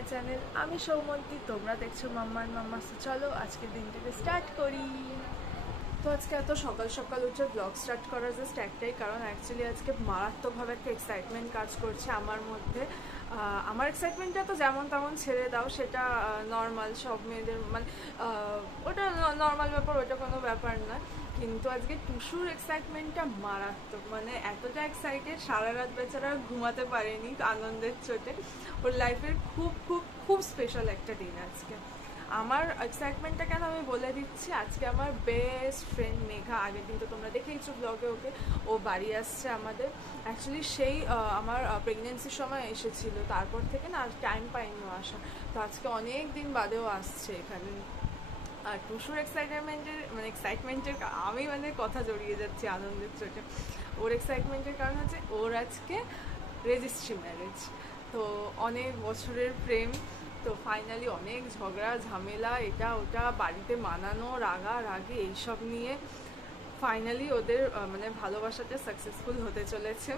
My channel. আমি সৌমন্তী, তোমরা দেখছো মাম্মার মাম্মা। চলো আজকের দিনটাকে স্টার্ট করি। তো আজকে এত সকাল সকাল উঠে ব্লগ স্টার্ট করার জাস্ট একটাই কারণ, অ্যাকচুয়ালি আজকে মারাত্মকভাবে একটা এক্সাইটমেন্ট কাজ করছে আমার মধ্যে। আমার এক্সাইটমেন্টটা তো যেমন তেমন ছেড়ে দাও, সেটা নর্মাল সব মেয়েদের, মানে ওটা নর্মাল ব্যাপার, ওটা কোনো ব্যাপার না। কিন্তু আজকে টুসুর এক্সাইটমেন্টটা মারাত্মক, মানে এতটা এক্সাইটেড, সারা রাত বেচারা ঘুমাতে পারেনি আনন্দের চোটে। ওর লাইফের খুব খুব খুব স্পেশাল একটা দিন আজকে। আমার এক্সাইটমেন্টটা কেন আমি বলে দিচ্ছি, আজকে আমার বেস্ট ফ্রেন্ড মেঘা, আগের দিন তো তোমরা দেখেইছো ব্লগে ওকে, ও বাড়ি আসছে আমাদের। অ্যাকচুয়ালি সেই আমার প্রেগনেন্সির সময় এসেছিল, তারপর থেকে না টাইম পাইনি ও আসা। তো আজকে অনেক দিন বাদেও আসছে এখানে। আর টুসুর এক্সাইটমেন্টের আমি কথা জড়িয়ে যাচ্ছি আনন্দের চোটে। ওর এক্সাইটমেন্টের কারণ হচ্ছে ওর আজকে রেজিস্ট্রি ম্যারেজ। তো অনেক বছরের প্রেম, তো ফাইনালি অনেক ঝগড়া ঝামেলা, এটা ওটা বাড়িতে মানানো, রাগারাগি এইসব নিয়ে ফাইনালি ওদের ভালোবাসাটা সাকসেসফুল হতে চলেছে।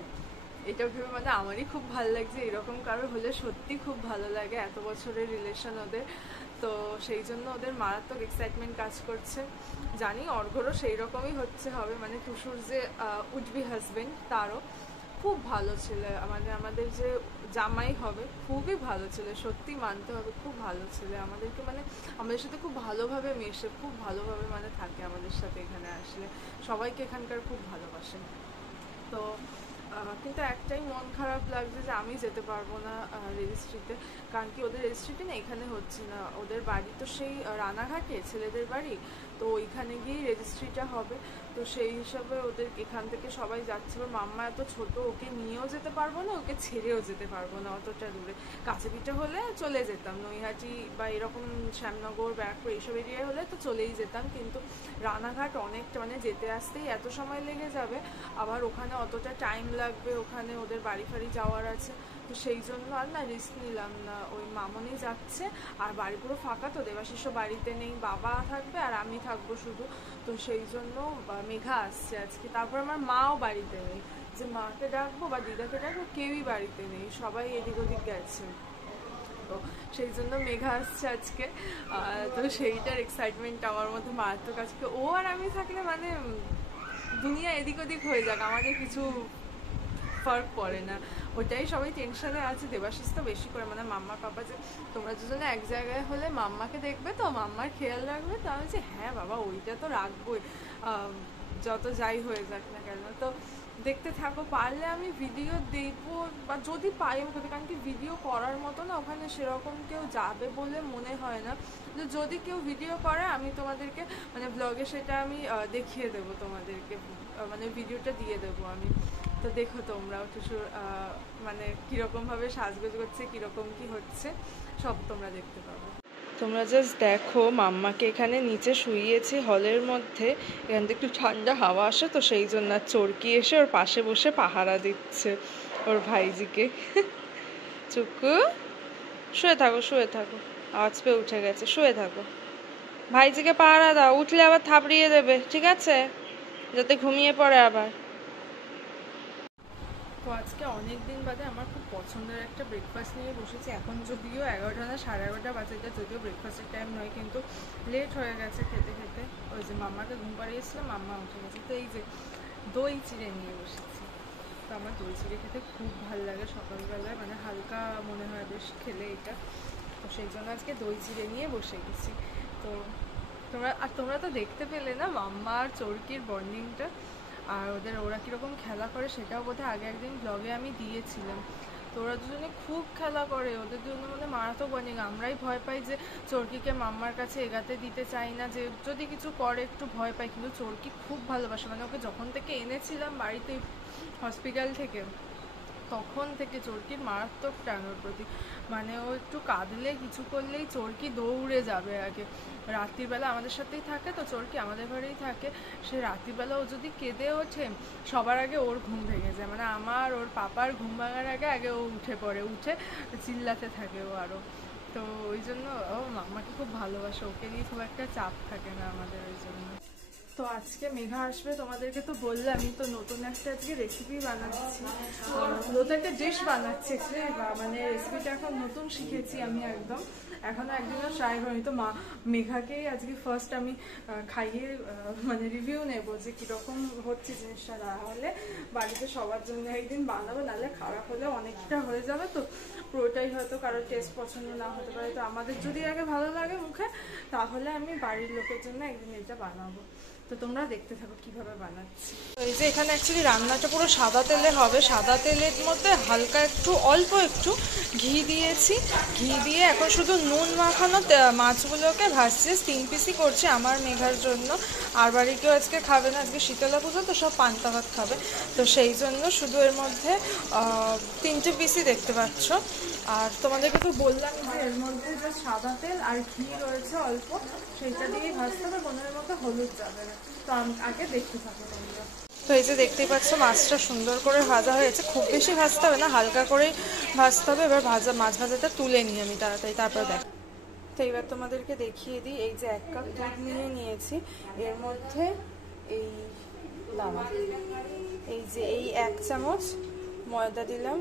এটা ভেবে আমারই খুব ভালো লাগছে। এরকম কারোর হলে সত্যি খুব ভালো লাগে, এত বছরের রিলেশন ওদের। তো সেই জন্য ওদের মারাত্মক এক্সাইটমেন্ট কাজ করছে। জানি অর্ঘরও সেই রকমই হবে, টুসুর যে উডবি হাজবেন্ড তারও খুব ভালো ছিল, আমাদের যে জামাই হবে খুবই ভালো ছিল, সত্যি মানতে হবে, খুব ভালো ছিল আমাদেরকে, আমাদের সাথে খুব ভালোভাবে মেশে, খুব ভালোভাবে থাকে আমাদের সাথে। এখানে আসলে সবাইকে এখানকার খুব ভালোবাসে। তো কিন্তু একটাই মন খারাপ লাগছে যে আমি যেতে পারবো না রেজিস্ট্রিতে। কারণ কি ওদের রেজিস্ট্রিতে না এখানে হচ্ছে না, ওদের বাড়ি তো সেই রানাঘাটে ছেলেদের বাড়ি, তো ওইখানে গিয়েই রেজিস্ট্রিটা হবে। তো সেই হিসাবে ওদের এখান থেকে সবাই যাচ্ছে। মাম্মা এত ছোট, ওকে নিয়েও যেতে পারবো না, ওকে ছেড়েও যেতে পারবো না অতটা দূরে। কাছে পিঠে হলে চলে যেতাম, নৈহাটি বা এরকম শ্যামনগর ব্যারাকপুর এইসব এরিয়ায় হলে তো চলেই যেতাম, কিন্তু রানাঘাট অনেকটা, যেতে আসতেই এত সময় লেগে যাবে, আবার ওখানে অতটা টাইম লাগবে, ওখানে ওদের বাড়ি ফাড়ি যাওয়ার আছে। তো সেই জন্য আর না রিস্ক নিলাম না। ওই মামনি যাচ্ছে, আর বাড়ি পুরো ফাঁকা, তো দেবাশিসও বাড়িতে নেই, বাবা থাকবে আর আমি থাকবো শুধু। তো সেই জন্য মেঘা আসছে আজকে। তারপর আমার মাও বাড়িতে নেই, যে মাকে ডাকবো বা দিদাকে ডাকবো, কেউই বাড়িতে নেই, সবাই এদিক ওদিক গেছে। তো সেই জন্য মেঘা আসছে আজকে। তো সেইটার এক্সাইটমেন্ট আমার মধ্যে মারাত্মক। আজকে ও আর আমি থাকলে দুনিয়া এদিক ওদিক হয়ে যাক, আমাদের কিছু ফার্ক পড়ে না, ওটাই সবাই টেনশনে আছে। দেবাশিস তো বেশি করে, মাম্মা পাপা যে তোমরা দুজনে এক জায়গায় হলে মাম্মাকে দেখবে তো, মাম্মার খেয়াল রাখবে তো। আমি যে হ্যাঁ বাবা, ওইটা তো রাখবোই, যত যাই হয়ে যাক না কেন। তো দেখতে থাকো, পারলে আমি ভিডিও দেখবো, বা যদি পাই আমি করতে, কারণ কি ভিডিও করার মতো না ওখানে সেরকম কেউ যাবে বলে মনে হয় না। যদি কেউ ভিডিও করে আমি তোমাদেরকে ব্লগে সেটা আমি দেখিয়ে দেবো তোমাদেরকে, ভিডিওটা দিয়ে দেবো আমি। তো দেখো তোমরাও টুসুর কীরকমভাবে সাজগোজ করছে, কীরকম কি হচ্ছে, সব তোমরা দেখতে পাবো। তোমরা জাস্ট দেখো, মাম্মাকে এখানে নিচে শুইয়েছি হলের মধ্যে, এখান থেকে একটু ঠান্ডা হাওয়া আসে, তো সেই জন্য চরকি এসে ওর পাশে বসে পাহারা দিচ্ছে ওর ভাইজিকে। চুকু শুয়ে থাকো, শুয়ে থাকো, আওয়াজ পেয়ে উঠে গেছে, শুয়ে থাকো, ভাইজিকে পাহারা দাও, উঠলে আবার থাপড়িয়ে দেবে, ঠিক আছে, যাতে ঘুমিয়ে পড়ে আবার। তো আজকে অনেক দিন বাদে আমার খুব পছন্দের একটা ব্রেকফাস্ট নিয়ে বসেছি। এখন যদিও 11টা না 11:30 বাজে, এটা যদিও ব্রেকফাস্টের টাইম নয়, কিন্তু লেট হয়ে গেছে খেতে খেতে। ওই যে মাম্মাকে ঘুম পাড়িয়েছিলাম, মাম্মা উঠে গেছে। তো এই যে দই চিড়ে নিয়ে বসেছি। তো আমার দই চিড়ে খেতে খুব ভালো লাগে সকালবেলায়, হালকা মনে হয় বেশ খেলে এটা। তো সেই জন্য আজকে দই চিড়ে নিয়ে বসে গেছি। তো তোমরা তো দেখতে পেলে না মাম্মা আর চরকির বন্ডিংটা, আর ওরা কীরকম খেলা করে সেটাও বোধহয় আগে একদিন ব্লগে আমি দিয়েছিলাম। তো ওরা দুজনে খুব খেলা করে, ওদের জন্য মারাত্মক বন্ডিং। আমরাই ভয় পাই যে চরকিকে মাম্মার কাছে এগাতে দিতে চাই না, যে যদি কিছু করে একটু ভয় পাই, কিন্তু চরকি খুব ভালোবাসে। ওকে যখন থেকে এনেছিলাম বাড়িতে হসপিটাল থেকে, তখন থেকে চরকির মারাত্মক টান ওর প্রতি। ও একটু কাঁদলে কিছু করলেই চরকি দৌড়ে যাবে আগে। রাত্রিবেলা আমাদের সাথেই থাকে, তো চরকি আমাদের ঘরেই থাকে। সে রাত্রিবেলা ও যদি কেঁদে ওঠে, সবার আগে ওর ঘুম ভেঙে যায়, আমার ওর পাপার ঘুম ভাঙার আগে আগে ও উঠে পড়ে, উঠে চিল্লাতে থাকে ও আরও। তো ওই জন্য ও মাম্মাকে খুব ভালোবাসে, ওকে নিয়ে খুব একটা চাপ থাকে না আমাদের ওই জন্য। তো আজকে মেঘা আসবে, তোমাদেরকে তো বললামই, তো নতুন একটা আজকে রেসিপি বানাচ্ছি, নতুন একটা ডিশ বানাচ্ছি। মানে রেসিপিটা এখন নতুন শিখেছি আমি, এখনো একদিনও ট্রাই করিনি। তো মেঘাকেই আজকে ফার্স্ট আমি খাইয়ে মানে রিভিউ নেব যে কীরকম হচ্ছে জিনিসটা। না হলে বাড়িতে সবার জন্য একদিন বানাবো, নাহলে খারাপ হলে অনেকটা হয়ে যাবে, তো পুরোটাই হয়তো কারোর টেস্ট পছন্দ না হতে পারে। তো আমাদের যদি আগে ভালো লাগে মুখে, তাহলে আমি বাড়ির লোকের জন্য একদিন এটা বানাবো। তো তোমরা দেখতে থাকো কিভাবে বানাচ্ছি। তো এই যে এখানে অ্যাকচুয়ালি রান্নাটা পুরো সাদা তেলে হবে। সাদা তেলের মধ্যে হালকা অল্প একটু ঘি দিয়েছি। ঘি দিয়ে এখন শুধু নুন মাখানো মাছগুলোকে ভাজছি। 3 পিসই করছি আমার মেঘার জন্য, আর বাড়ি কেউ আজকে খাবে না, আজকে শীতলা পুজো তো সব পান্তা ভাত খাবে। তো সেই জন্য শুধু এর মধ্যে 3টে পিসই দেখতে পাচ্ছ। আর তোমাদেরকে তো বললাম যে এর মধ্যে যে সাদা তেল আর ঘি রয়েছে অল্প, সেইটা দিয়েই ভাজতে হবে, কোনোর মধ্যে হলুদ যাবে না। তো আমি আগে দেখতে থাকো তোমরা। তো এই যে দেখতেই পাচ্ছ মাছটা সুন্দর করে ভাজা হয়েছে। খুব বেশি ভাজতে হবে না, হালকা করেই ভাজতে হবে। এবার মাছ ভাজাটা তুলে নিই আমি তাড়াতাড়ি, তারপর দেখ। তো এবার তোমাদেরকে দেখিয়ে দিই, এই যে 1 কাপ দুধ নিয়েছি, এর মধ্যে এই এই যে 1 চামচ ময়দা দিলাম,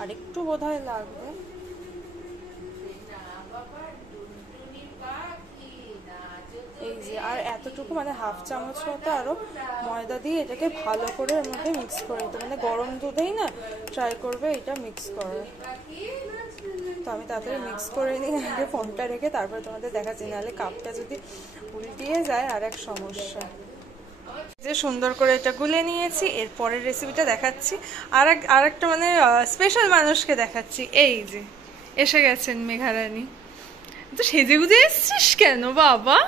আর একটু বোধহয় লাগবে। এই যে আর এতটুকু মানে 1/2 চামচ মতো আরো ময়দা দিয়ে এটাকে ভালো করে এর মধ্যে মিক্স করে দিতে। মানে গরম দুধেই না ট্রাই করবে এটা মিক্স করার। তো আমি তাড়াতাড়ি মিক্স করে নিই আগে ফোনটা রেখে, তারপরে তোমাদের দেখাচ্ছি, নাহলে কাপটা যদি উল্টিয়ে যায় আর এক সমস্যা। যে সুন্দর করে এটা গুলে নিয়েছি, এর পরের রেসিপিটা দেখাচ্ছি। আর একটা মানে স্পেশাল মানুষকে দেখাচ্ছি। এই যে এসে গেছেন মেঘারানী। তো সেজে গুজে এসছিস কেন বাবা?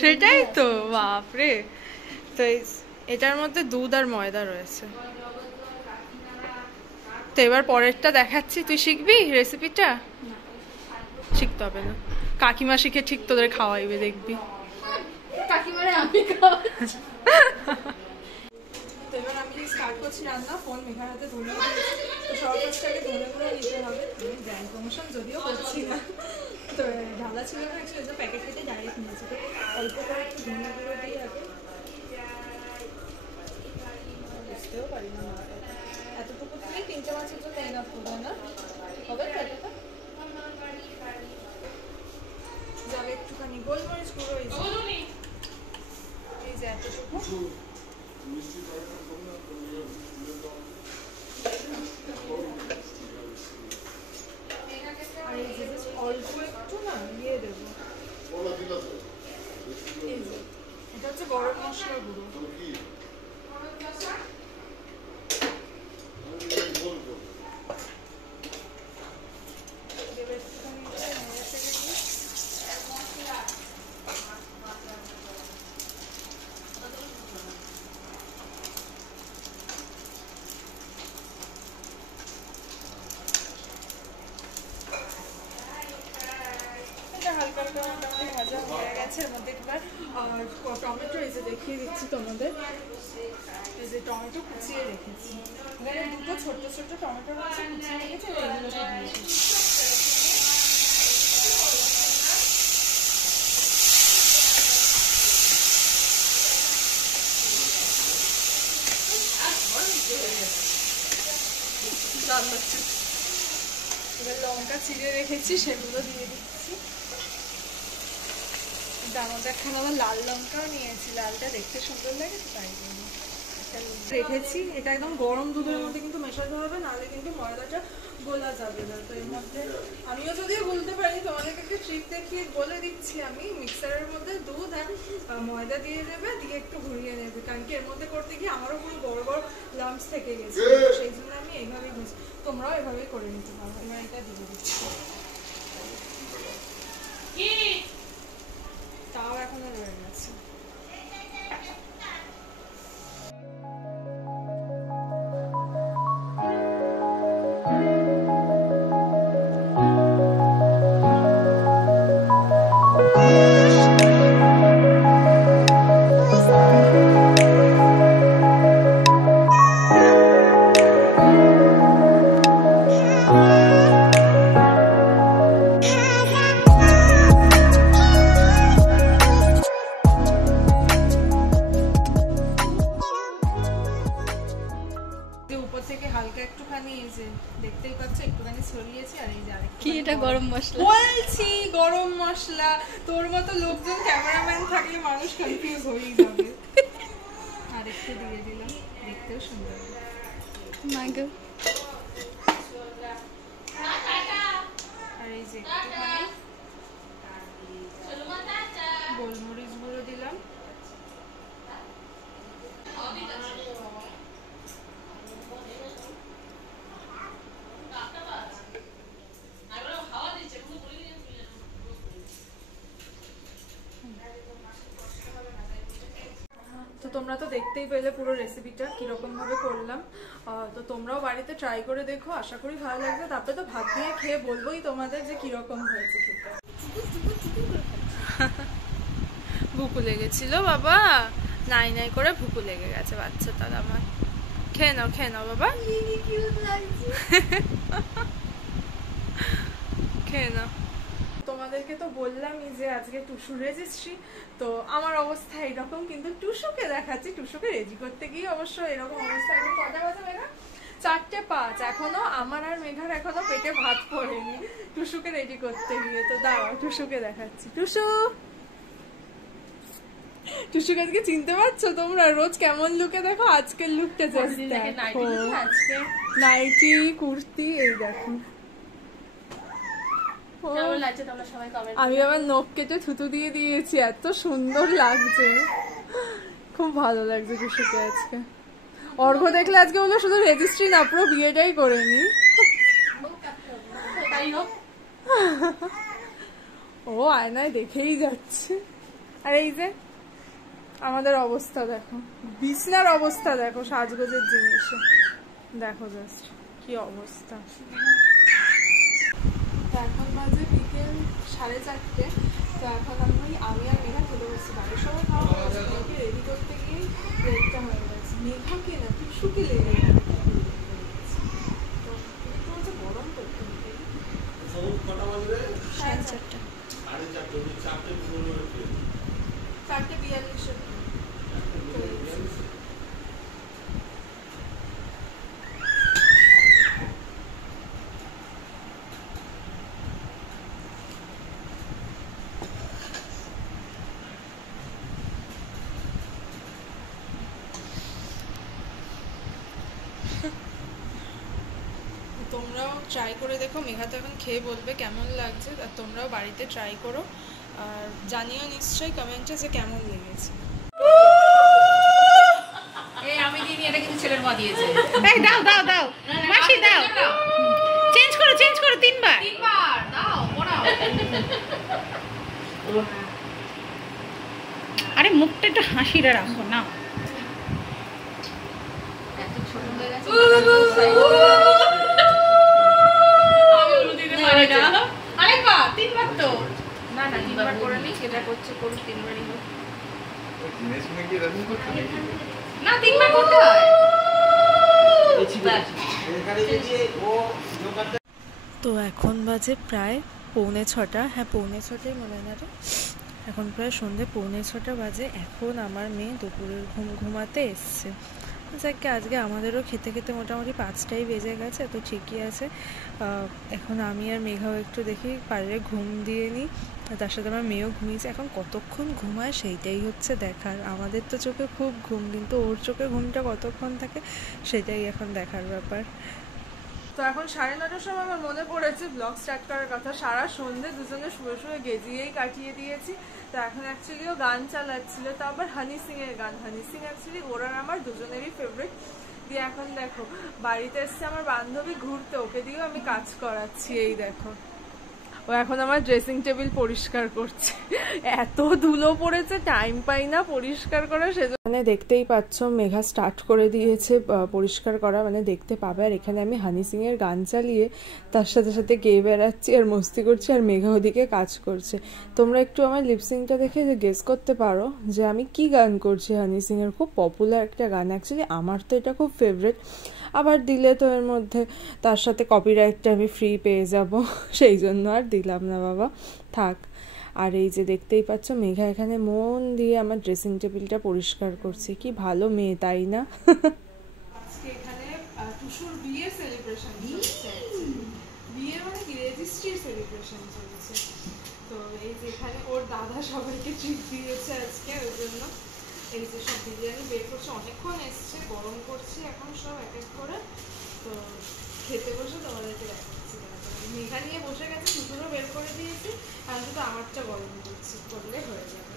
সেটাই তো, বাপরে। তো এটার মধ্যে দুধ আর ময়দা রয়েছে। তো এবার পরেরটা দেখাচ্ছি, তুই শিখবি রেসিপিটা? শিখতে হবে না, কাকিমা শিখে ঠিক তোদের খাওয়াইবে, দেখবি। তো এবার আমি স্টার্ট করছি রান্না। ফোন মেঘার হাতে ধরে দিয়েছি। তো সরকারটাকে ধরে ধরে নিতে হবে। ব্র্যান্ড প্রমোশন যদিও করছি না, তো ঢালা ছিল না, অ্যাকচুয়ালি প্যাকেট কেটে ডাইরেক্ট নিয়েছি। তো অল্প করে একটু ধনে গুঁড়ো দিয়ে আগে বুঝতেও পারি না, এতটুকু দিয়ে 3টে মাছের জন্য এনাফ হবে না? হবে তো এতটা যাবে। একটুখানি গোলমরিচ গুঁড়ো, এই যে এতটুকু। আর এই যে অল্প একটু না দিয়ে দেবো, এই যে এটা হচ্ছে গরম মশলা গুঁড়ো। হালকা হালকা মোটামুটি ভাজা হয়ে গেছে। এর মধ্যে এবার টমেটো এই যে দেখিয়ে দিচ্ছি তোমাদের, এই যে টমেটো কুচিয়ে রেখেছি। এখানে 2টো ছোট্ট ছোট্ট টমেটো রয়েছে, কুচিয়ে রেখেছি, এগুলোকে দিয়েছি। এবার লঙ্কা চিড়ে রেখেছি, সেগুলো দিয়ে দিচ্ছি। আমাদের এখন আবার লাল লঙ্কাও নিয়েছি, লালটা দেখতে সুন্দর লাগে তাই জন্য রেখেছি। এটা একদম গরম দুধের মধ্যে কিন্তু মেশাতে হবে, নাহলে কিন্তু ময়দাটা গোলা যাবে না। তো এর মধ্যে আমিও যদিও বলতে পারি, তোমাদেরকে একটা ট্রিক দেখিয়ে বলে দিচ্ছি আমি। মিক্সারের মধ্যে দুধ আর ময়দা দিয়ে দেবে, দিয়ে একটু ঘুরিয়ে নেবে, কারণ কি এর মধ্যে করতে গিয়ে আমারও পুরো বড় বড় লাম্পস থেকে গেছে, সেই জন্য আমি এইভাবেই বুঝি। তোমরাও এভাবেই করে নিতে পারো। এবার এটা দিয়ে দিচ্ছি, তাও এখনো রয়ে গেছে। এই যে দেখতেই পাচ্ছ একটুখানি ছড়িয়েছি, আর এই যে আরেকটু কি এটা গরম মশলা বলছি, গরম মশলা। তোর মতো লোকজন ক্যামেরাম্যান থাকলে মানুষ কনফিউজ হয়ে যাবে। আর একটু দিয়ে দিলাম, দেখতেও সুন্দর। মাই গড। আর এই যে একটুখানি গোলমরিচ গুঁড়ো দিলাম। তো তোমরা তো দেখতেই পেলে পুরো রেসিপিটা কিরকম ভাবে করলাম। তো তোমরাও বাড়িতে ট্রাই করে দেখো, আশা করি ভালো লাগবে। তারপরে তো ভাত দিয়ে খেয়ে বলবোই তোমাদের যে কিরকম হয়েছে খেতে। ভুকু লেগেছিল বাবা, নাই নাই করে ভুকু লেগে গেছে বাচ্চাটার আমার। খেয়ে নাও বাবা, খেয়ে নাও। তোমাদেরকে তো বললামই যে আজকে টুসুর রেজিস্ট্রি, তো আমার অবস্থা এরকম, কিন্তু টুসুকে দেখাচ্ছি। টুসুকে রেজি করতে গিয়ে অবশ্য এরকম অবস্থা। এখন কটা বাজে মেঘা? 4:05। এখনো আমার আর মেঘার এখনো পেটে ভাত পড়েনি টুসুকে রেডি করতে গিয়ে। তো দাঁড়াও টুসুকে দেখাচ্ছি। টুসুকে আজকে চিনতে পারছো তোমরা? রোজ কেমন লুকে দেখো, আজকের লুকটা জাস্ট দেখো। আজকে নাইটি কুর্তি, এই দেখো। আমি আবার নখ কেটে থুতু দিয়ে দিয়েছি, এত সুন্দর লাগছে, খুব ভালো লাগছে টুসুকে আজকে। অর্ঘ দেখলে আজকে বললো শুধু রেজিস্ট্রি না, পুরো বিয়েটাই করে নি। ও আয়নায় দেখেই যাচ্ছে। আর এই যে আমাদের অবস্থা দেখো, বিছনার অবস্থা দেখো, সাজগোজের জিনিসে দেখো জাস্ট কি অবস্থা। তো এখন বাজে বিকেল 4:30। তো এখন আমি আর মেঘা চলে গেছি বাড়ির সবাই খাওয়া হয়েছে। মেয়েকে রেডি করতে গিয়ে রেডটা হয়ে গেছে। মেঘাকে না টুসুকে লেগে গেছে। তো একটু হচ্ছে গরম করতে হবে। 4:30। 4:42। তোমরাও ট্রাই করে দেখো। মেঘা তো এখন খেয়ে বলবে কেমন লাগছে, আর তোমরাও বাড়িতে ট্রাই করো আর জানিও নিশ্চয়ই কমেন্টে যে কেমন লেগেছে। এই আমি দিইনি, এটা কিন্তু ছেলের মা দিয়েছে। এই দাও মাসি দাও, চেঞ্জ করো 3বার দাও পড়াও। আরে মুখটা একটু হাসিটা রাখো না। এত ছোট হয়ে গেছে। আরেকবার 3বার তো না 3বার করে নি, সেটা করছে করুক 3বারই হোক। না 3বার করতে হয়। তো এখন বাজে প্রায় 5:45। হ্যাঁ 5:45 মনে না রে, এখন প্রায় সন্ধ্যে 5:45 বাজে। এখন আমার মেয়ে দুপুরের ঘুমাতে এসছে। যাকে আজকে আমাদেরও খেতে খেতে মোটামুটি 5টাই বেজে গেছে, তো ঠিকই আছে। এখন আমি আর মেঘাও একটু দেখি পারলে ঘুম দিয়ে নিই, তার সাথে আমার মেয়েও ঘুমিয়েছে। এখন কতক্ষণ ঘুমায় সেইটাই হচ্ছে দেখার। আমাদের তো চোখে খুব ঘুম, কিন্তু ওর চোখে ঘুমটা কতক্ষণ থাকে সেটাই এখন দেখার ব্যাপার। তো এখন 9:30টার সময় আমার মনে পড়েছে ব্লগ স্টার্ট করার কথা। সারা সন্ধ্যে দুজনে শুয়ে শুয়ে গেজিয়েই কাটিয়ে দিয়েছি। তো এখন অ্যাকচুয়ালিও গান চালাচ্ছিল, তো আবার হানি সিং এর গান। হানি সিং অ্যাকচুয়ালি ওর আর আমার দুজনেরই ফেভারিট। দিয়ে এখন দেখো বাড়িতে এসছে আমার বান্ধবী ঘুরতে, ওকে দিয়েও আমি কাজ করাচ্ছি। এই দেখো ও এখন আমার ড্রেসিং টেবিল পরিষ্কার করছে। এত ধুলো পড়েছে, টাইম পাই না পরিষ্কার করা, সেজন্য। মানে দেখতেই পাচ্ছ মেঘা স্টার্ট করে দিয়েছে পরিষ্কার করা, মানে দেখতে পাবে। আর এখানে আমি হানি সিং এর গান চালিয়ে তার সাথে সাথে গেয়ে বেড়াচ্ছি আর মস্তি করছি, আর মেঘা ওদিকে কাজ করছে। তোমরা একটু আমার লিপসিংটা দেখে গেস করতে পারো যে আমি কি গান করছি। হানি সিং এর খুব পপুলার একটা গান, অ্যাকচুয়ালি আমার তো এটা খুব ফেভারিট। আবার দিলে তো এর মধ্যে তার সাথে কপিরাইটটা আমি ফ্রি পেয়ে যাব, সেই জন্য আর দিলাম না বাবা, থাক। আর এই যে দেখতেই পাচ্ছ মেঘা এখানে মন দিয়ে আমার ড্রেসিং টেবিলটা পরিষ্কার করছে। কি ভালো মেয়ে, তাই না? আজকে এখানে টুসুর বিয়ের সেলিব্রেশন চলছে, বিয়ের মানে কি রেজিস্ট্রির সেলিব্রেশন চলছে। তো এই যে এখানে ওর দাদা সবাইকে ট্রিট দিয়েছে আজকে, ওই জন্য এই যে সব বিরিয়ানি বের করছে, অনেকক্ষণ এসছে, গরম করছি এখন সব এক এক করে। তো খেতে বসে তোমাদেরকে দেখাচ্ছি। মেঘা নিয়ে বসে গেছে, টুসুরও বের করে দিয়েছি, আর শুধু আমারটা গরম করছি, করলে হয়ে যাবে।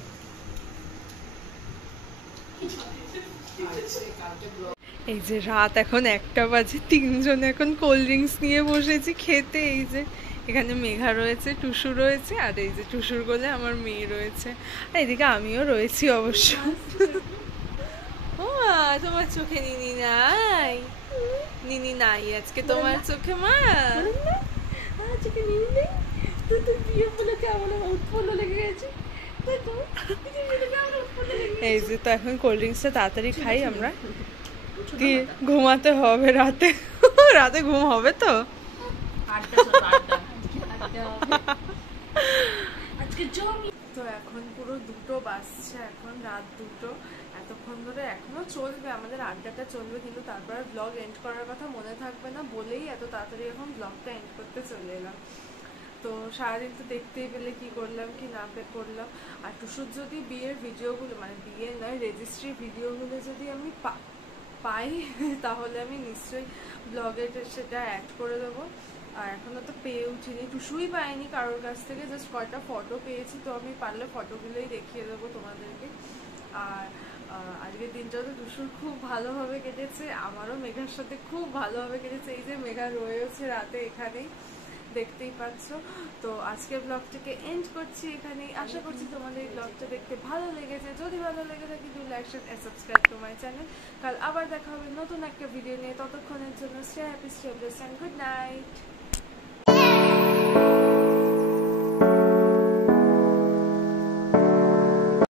এই যে রাত এখন 1টা বাজে, 3জন এখন কোল্ড ড্রিঙ্কস নিয়ে বসেছি খেতে। এই যে এখানে মেঘা রয়েছে, টুসু রয়েছে, আর এই যে টুসুর কোলে আমার মেয়ে রয়েছে, আর এদিকে আমিও রয়েছি অবশ্য। ও মা, তোমার চোখে নিনি নাই? নিনি নাই আজকে তোমার চোখে? মা চোখে নিনি নেই তো? তুই বিয়ে বলে কেমন উৎপন্ন লেগে গেছে। এই যে তো এখন কোল্ড ড্রিঙ্কসটা তাড়াতাড়ি খাই আমরা, দিয়ে ঘুমাতে হবে রাতে। রাতে ঘুম হবে তো? তো এখন পুরো 2টো বাজছে, এখন রাত 2টো। এতক্ষণ ধরে এখনো চলবে আমাদের আড্ডাটা, চলবে, কিন্তু তারপরে ব্লগ এন্ড করার কথা মনে থাকবে না বলেই এত তাড়াতাড়ি এখন ব্লগটা এন্ড করতে চলে এলাম। তো সারাদিন তো দেখতেই পেলে কি করলাম কি না করলাম। আর টুসুর যদি বিয়ের ভিডিওগুলো, মানে বিয়ের নয় রেজিস্ট্রি ভিডিওগুলো যদি আমি পাই তাহলে আমি নিশ্চয়ই ব্লগে সেটা অ্যাড করে দেবো। আর এখনো তো পেয়ে উঠিনি, টুসুই পাইনি কারোর কাছ থেকে, জাস্ট কয়টা ফটো পেয়েছি, তো আমি পারলে ফটোগুলোই দেখিয়ে দেবো তোমাদেরকে। আর আজকের দিনটাও তো টুসুর খুব ভালোভাবে কেটেছে, আমারও মেঘার সাথে খুব ভালোভাবে কেটেছে। এই যে মেঘা রয়েছে রাতে এখানেই, দেখতেই পাচ্ছ। তো আজকের ব্লগটাকে এন্ড করছি এখানেই। আশা করছি তোমাদের এই ব্লগটা দেখতে ভালো লেগেছে। যদি ভালো লেগে থাকে do like share and subscribe to my channel. কাল আবার দেখা হবে নতুন একটা ভিডিও নিয়ে, ততক্ষণের জন্য stay happy, stay blessed and good night.